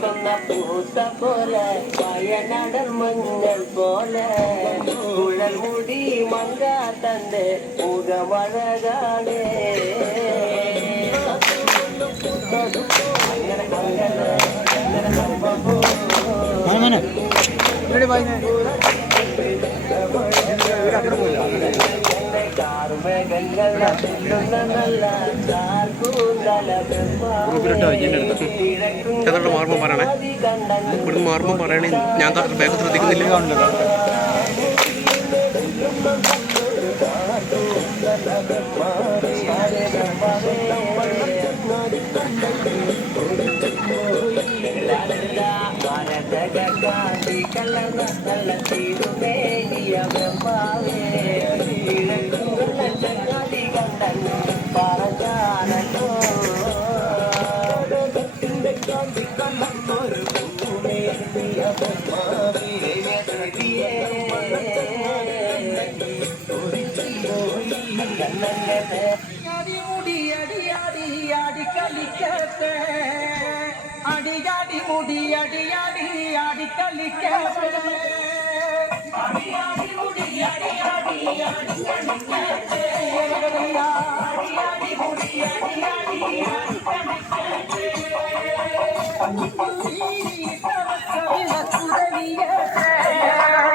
കൊന്ന പൂത്ത പോലെ വയനാടൻ മഞ്ഞൾ പോലെ കുഴൽ മുടി മങ്ക തന്റെ മുഖമഴകാണ് ചേട്ടൻ്റെ മാറുമ്പോൾ പറയണേ, ഇവിടുന്ന് മാറുമ്പോൾ പറയണേ. ഞാൻ ബാഗ് ശ്രദ്ധിക്കുന്നില്ല. അടിയാടി മുടി അടിയാടി ആടി കളിക്കട്ടെ അടിയാടി മുടി അടിയാടി ആടി കളിക്കട്ടെ അടിയാടി മുടി അടിയാടി ആടി കളിക്കട്ടെ ഗുരുവായൂർ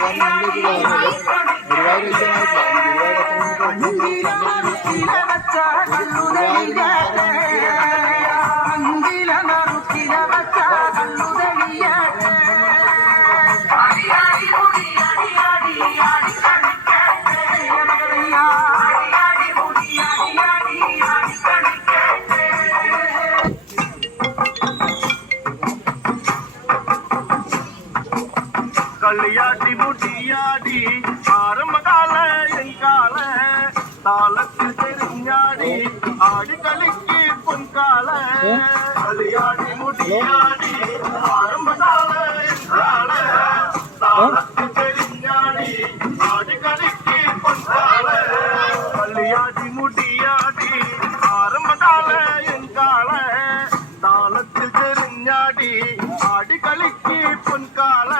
പോകുന്ന വഴിയാണ്. കളിയാടി മുടിയാടി ആരംഭകാല എങ്കാല താളത്തിൽ തെരിഞ്ഞാടി ആടി കളിക്ക് പൊൻകാല കളിയാടി മുടിയാടി ആരംഭകാല എങ്കാല താളത്തിൽ തെരിഞ്ഞാടി ആടി കളിക്ക് പൊൻകാല കളിയാടി മുടിയാടി ആരംഭകാല എങ്കാല താളത്തിൽ തെരിഞ്ഞാടി ആടി കളിക്ക് പൊൻകാല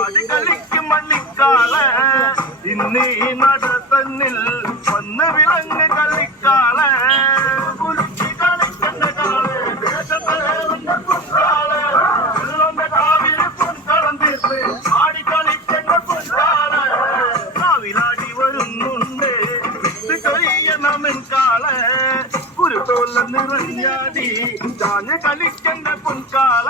ആടി കളിക്കും മണ്ണിക്കാള ഇന്ന് ഈ നട തന്നിൽ വന്ന് വിളങ്ങ് കളിക്കാള കുലുക്കി കളിക്കുന്ന കാള് ദേശത്തെ പൊൻകാള കാവിലെ പൊൻകളം തീർത്ത് ആടി കളിക്കുന്ന പൊൻകാള കാവിലാടി വരുന്നുണ്ട് ഇത് കഴിയണമെൻ കാള കുരുത്തോല നിറഞ്ഞാടി ചാഞ്ഞ് കളിക്കേണ്ട പൊൻകാള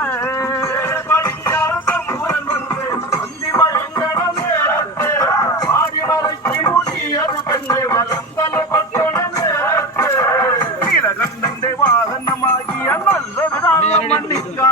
നീലകണ്ഠന്റെ വാഹനമാകിയ നല്ലൊരു മണ്ണിക്കാള